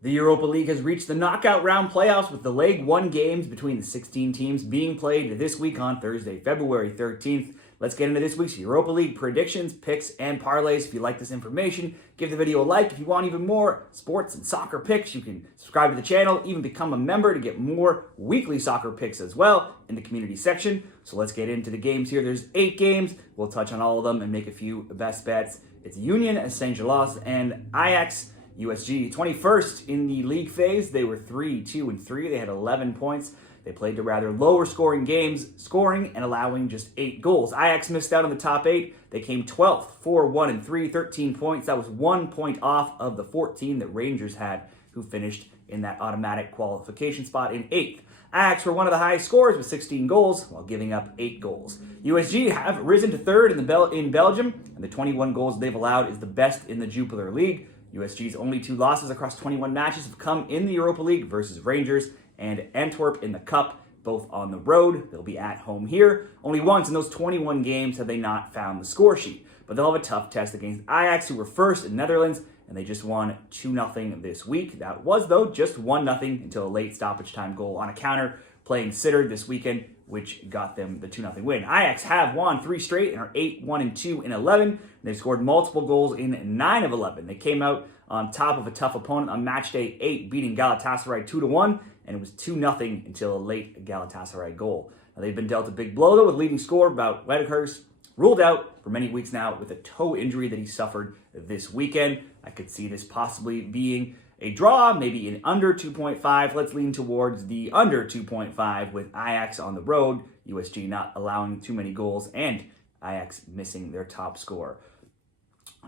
The Europa League has reached the knockout round playoffs with the Leg 1 games between the 16 teams being played this week on Thursday, February 13th. Let's get into this week's Europa League predictions, picks, and parlays. If you like this information, give the video a like. If you want even more sports and soccer picks, you can subscribe to the channel, even become a member to get more weekly soccer picks as well in the community section. So let's get into the games here. There's 8 games. We'll touch on all of them and make a few best bets. It's Union, Saint-Gilloise, and Ajax. USG 21st in the league phase. They were 3-2-3. They had 11 points. They played to rather lower scoring games, scoring and allowing just 8 goals. Ajax missed out on the top 8. They came 12th, 4-1-3, 13 points. That was 1 point off of the 14 that Rangers had, who finished in that automatic qualification spot in 8th. Ajax were one of the highest scorers with 16 goals while giving up 8 goals. USG have risen to 3rd in Belgium, and the 21 goals they've allowed is the best in the Jupiler League. USG's only 2 losses across 21 matches have come in the Europa League versus Rangers and Antwerp in the Cup, both on the road. They'll be at home here. Only once in those 21 games have they not found the score sheet. But they'll have a tough test against Ajax, who were first in Netherlands, and they just won 2-0 this week. That was, though, just 1-0 until a late stoppage time goal on a counter, playing Sittard this weekend, which got them the 2-0 win. Ajax have won 3 straight and are 8-1-2 in 11. They've scored multiple goals in 9 of 11. They came out on top of a tough opponent on match day 8, beating Galatasaray 2-1, and it was 2-0 until a late Galatasaray goal. Now, they've been dealt a big blow, though, with leading scorer Wout Weghorst ruled out for many weeks now with a toe injury that he suffered this weekend. I could see this possibly being a draw, maybe an under 2.5. Let's lean towards the under 2.5 with Ajax on the road, USG not allowing too many goals, and Ajax missing their top scorer.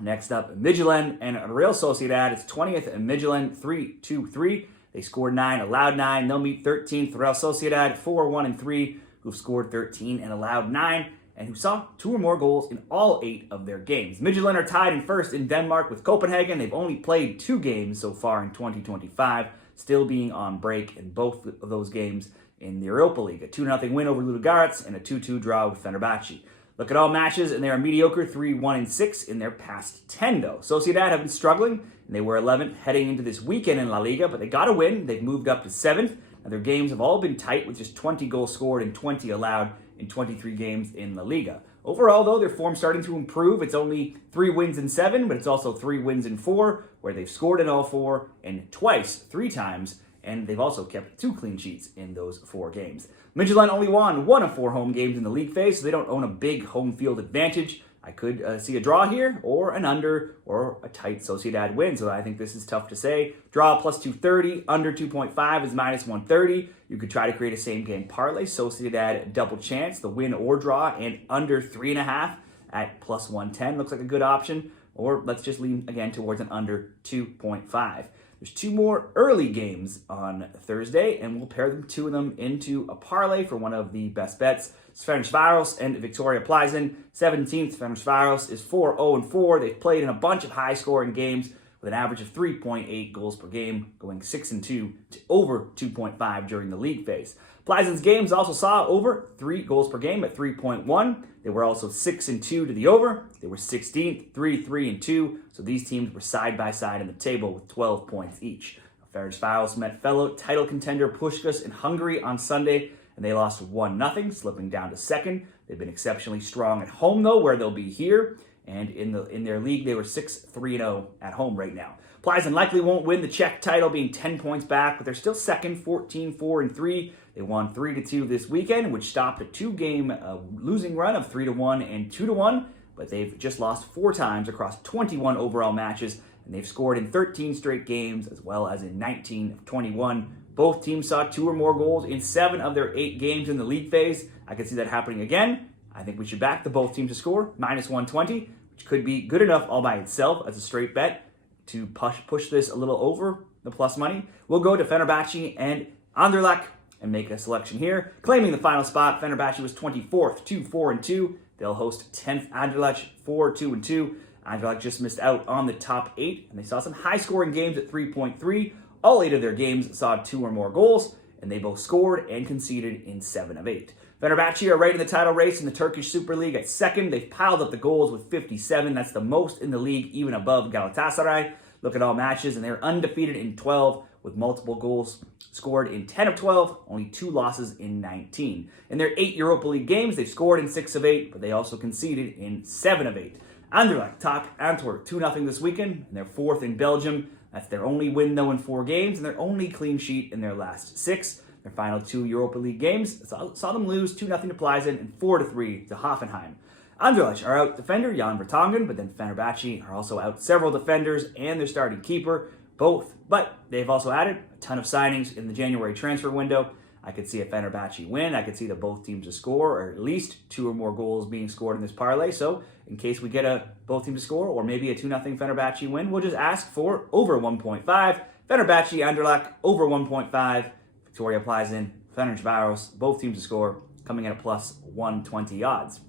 Next up, Midtjylland and Real Sociedad. It's 20th and Midtjylland 3-2-3. They scored 9, allowed 9. They'll meet 13th Real Sociedad 4-1-3, who've scored 13 and allowed 9, and who saw 2 or more goals in all 8 of their games. Midtjylland are tied in first in Denmark with Copenhagen. They've only played 2 games so far in 2025, still being on break in both of those games in the Europa League. A 2-0 win over Ludogorets and a 2-2 draw with Fenerbahce. Look at all matches, and they are mediocre 3-1-6 in their past 10, though. Sociedad have been struggling, and they were 11th heading into this weekend in La Liga, but they got a win. They've moved up to 7th, and their games have all been tight with just 20 goals scored and 20 allowed in 23 games in La Liga. Overall, though, their form's starting to improve. It's only 3 wins in 7, but it's also 3 wins in 4, where they've scored in all 4, and twice, 3 times, and they've also kept 2 clean sheets in those 4 games. Midtjylland only won 1 of 4 home games in the league phase, so they don't own a big home field advantage. I could see a draw here, or an under, or a tight Sociedad win, so I think this is tough to say. Draw plus 230, under 2.5 is minus 130. You could try to create a same-game parlay. Sociedad double chance, the win or draw, and under 3.5 at plus 110 looks like a good option. Or let's just lean again towards an under 2.5. There's 2 more early games on Thursday, and we'll pair 2 of them into a parlay for one of the best bets. It's Ferencvaros and Viktoria Plzen. 17th, Ferencvaros is 4-0-4. They've played in a bunch of high-scoring games with an average of 3.8 goals per game, going 6-2 to over 2.5 during the league phase. Plzen's games also saw over 3 goals per game at 3.1. They were also 6-2 to the over. They were 16th, 3-3-2. So these teams were side by side in the table with 12 points each. Ferencvaros met fellow title contender Puskás in Hungary on Sunday, and they lost 1-0, slipping down to 2nd. They've been exceptionally strong at home, though, where they'll be here. And in their league, they were 6-3-0 at home right now. Plzen likely won't win the Czech title, being 10 points back, but they're still 2nd, 14-4-3. They won 3-2 this weekend, which stopped a 2-game losing run of 3-1 and 2-1. But they've just lost 4 times across 21 overall matches, and they've scored in 13 straight games as well as in 19 of 21. Both teams saw 2 or more goals in 7 of their 8 games in the league phase. I could see that happening again. I think we should back the both teams to score, minus 120, which could be good enough all by itself as a straight bet to push this a little over the plus money. We'll go to Fenerbahce and Anderlecht and make a selection here. Claiming the final spot, Fenerbahce was 24th, 2-4-2. They'll host 10th Anderlecht, 4-2-2. Anderlecht just missed out on the top 8, and they saw some high-scoring games at 3.3. All 8 of their games saw 2 or more goals, and they both scored and conceded in 7 of 8. Fenerbahce are right in the title race in the Turkish Super League at 2nd. They've piled up the goals with 57. That's the most in the league, even above Galatasaray. Look at all matches, and they're undefeated in 12 with multiple goals scored in 10 of 12, only 2 losses in 19. In their 8 Europa League games, they've scored in 6 of 8, but they also conceded in 7 of 8. Anderlecht top Antwerp 2-0 this weekend, and they're 4th in Belgium. That's their only win, though, in 4 games, and their only clean sheet in their last 6. Their final 2 Europa League games saw them lose 2-0 to Plzen and 4-3 to Hoffenheim. Anderlecht are out defender Jan Vertonghen, but then Fenerbahce are also out several defenders and their starting keeper, both. But they've also added a ton of signings in the January transfer window. I could see a Fenerbahce win. I could see that both teams to score, or at least 2 or more goals being scored in this parlay. So in case we get both teams to score, or maybe a 2-0 Fenerbahce win, we'll just ask for over 1.5. Fenerbahce, Anderlecht, over 1.5. Viktoria, Plzen, Ferencvaros, both teams to score, coming at a plus 120 odds.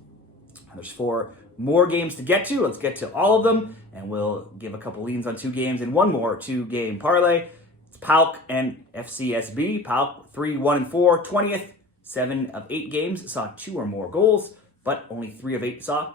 There's 4 more games to get to. Let's get to all of them, and we'll give a couple leans on 2 games and one more 2-game parlay. It's PAOK and FCSB. PAOK 3-1-4, 20th. 7 of 8 games saw 2 or more goals, but only 3 of 8 saw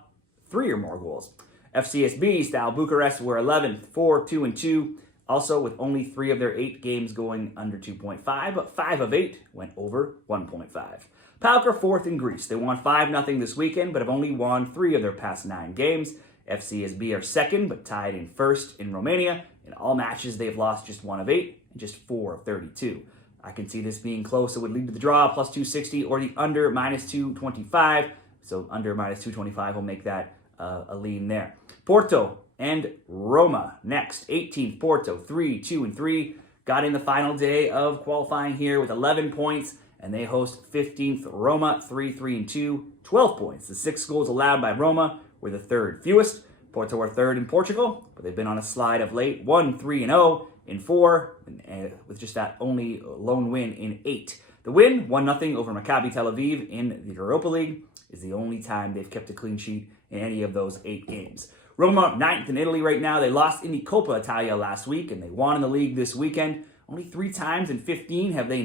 3 or more goals. FCSB, Style Bucharest, were 11th, 4-2-2. Also, with only 3 of their 8 games going under 2.5, but 5 of 8 went over 1.5. PAOK are 4th in Greece. They won 5-0 this weekend, but have only won 3 of their past 9 games. FCSB are 2nd, but tied in 1st in Romania. In all matches, they've lost just 1 of 8 and just 4 of 32. I can see this being close. It would lead to the draw, plus 260, or the under, minus 225. So under minus 225 will make that a lean there. Porto and Roma next. 18th Porto, 3-2-3. Got in the final day of qualifying here with 11 points. And they host 15th Roma, 3-3-2, 12 points. The 6 goals allowed by Roma were the 3rd fewest. Porto are 3rd in Portugal, but they've been on a slide of late. 1-3-0 in 4, with just that only lone win in 8. The win, 1-0 over Maccabi Tel Aviv in the Europa League, is the only time they've kept a clean sheet in any of those 8 games. Roma, 9th in Italy right now. They lost in the Coppa Italia last week, and they won in the league this weekend. Only 3 times in 15 have they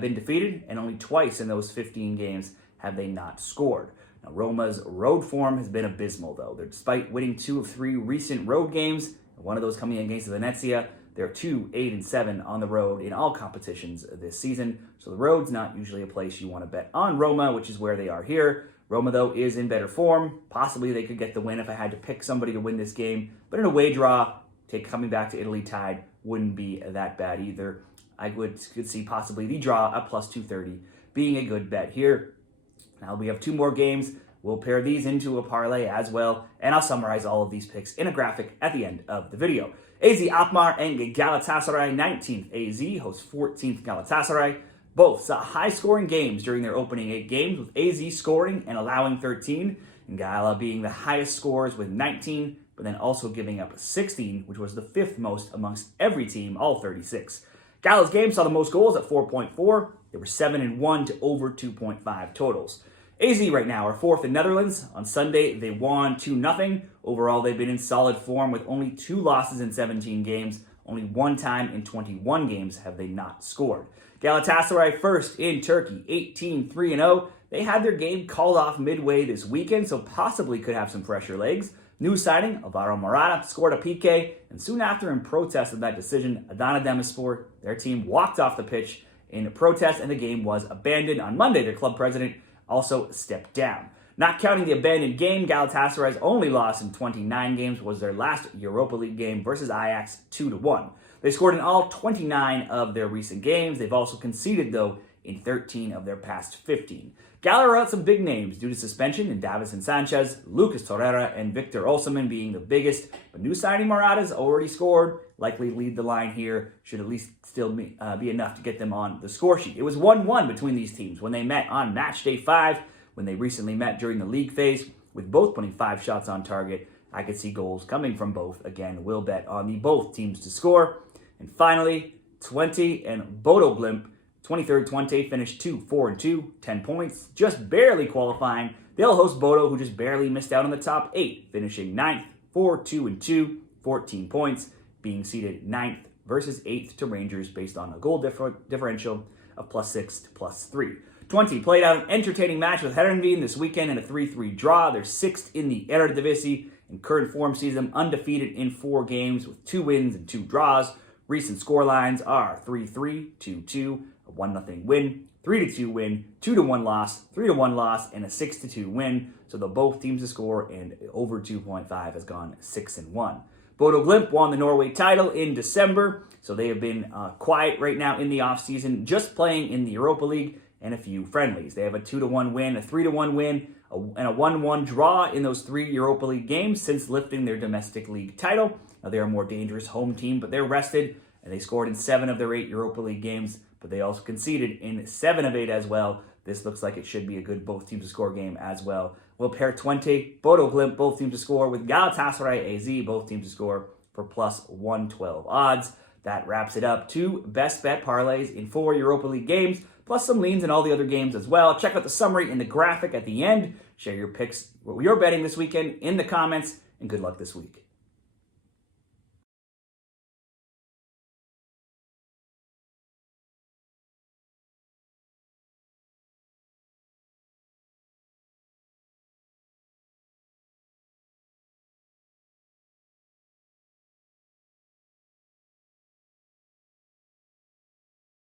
been defeated, and only twice in those 15 games have they not scored. Now, Roma's road form has been abysmal, though. Despite winning 2 of 3 recent road games, one of those coming against Venezia, they're 2-8-7 on the road in all competitions this season. So the road's not usually a place you want to bet on Roma, which is where they are here. Roma, though, is in better form. Possibly they could get the win if I had to pick somebody to win this game. But in a away draw, coming back to Italy tied wouldn't be that bad either. I could see possibly the draw at plus 230 being a good bet here. Now we have 2 more games. We'll pair these into a parlay as well, and I'll summarize all of these picks in a graphic at the end of the video. AZ Alkmaar and Galatasaray. 19th AZ hosts 14th Galatasaray. Both saw high-scoring games during their opening 8 games, with AZ scoring and allowing 13, and Gala being the highest scorers with 19, but then also giving up 16, which was the 5th most amongst every team, all 36. Gala's game saw the most goals at 4.4. They were 7-1 to over 2.5 totals. AZ right now are 4th in Netherlands. On Sunday, they won 2-0. Overall, they've been in solid form with only 2 losses in 17 games. Only 1 time in 21 games have they not scored. Galatasaray 1st in Turkey, 18-3-0. They had their game called off midway this weekend, so possibly could have some fresher legs. New signing, Alvaro Morata, scored a PK, and soon after, in protest of that decision, Adana Demirspor, their team, walked off the pitch in protest, and the game was abandoned. On Monday, their club president also stepped down. Not counting the abandoned game, Galatasaray's only loss in 29 games was their last Europa League game versus Ajax, 2-1. They scored in all 29 of their recent games. They've also conceded, though, in 13 of their past 15. Gala are out some big names due to suspension in Davison Sanchez, Lucas Torreira, and Victor Osimhen being the biggest. But new signing Morata's already scored, likely lead the line here, should at least still be enough to get them on the score sheet. It was 1-1 between these teams when they met on match day 5, when they recently met during the league phase, with both putting 5 shots on target. I could see goals coming from both. Again, we'll bet on the both teams to score. And finally, Twente and Bodo-Glimt. 23rd Twente finished 2-4-2, 10 points, just barely qualifying. They'll host Bodo, who just barely missed out on the top 8, finishing 9th, 4-2-2, 14 points, being seeded 9th versus 8th to Rangers based on a goal differential of +6 to +3. Twente played out an entertaining match with Heerenveen this weekend in a 3-3 draw. They're 6th in the Eredivisie In current form sees them undefeated in 4 games with 2 wins and 2 draws. Recent score lines are 3-3, 2-2, a 1-0 win, 3-2 win, 2-1 loss, 3-1 loss, and a 6-2 win. So both teams to score, and over 2.5 has gone 6-1. Bodo-Glimt won the Norway title in December, so they have been quiet right now in the offseason, just playing in the Europa League and a few friendlies. They have a 2-1 win, a 3-1 win, and a 1-1 draw in those 3 Europa League games since lifting their domestic league title. Now, they're a more dangerous home team, but they're rested, and they scored in 7 of their 8 Europa League games, but they also conceded in 7 of 8 as well. This looks like it should be a good both teams to score game as well. We'll pair Twente, Bodo-Glimt, both teams to score, with Galatasaray, AZ, both teams to score for plus 112 odds. That wraps it up. 2 best bet parlays in 4 Europa League games, plus some leans in all the other games as well. Check out the summary in the graphic at the end. Share your picks, what you're betting this weekend in the comments, and good luck this week.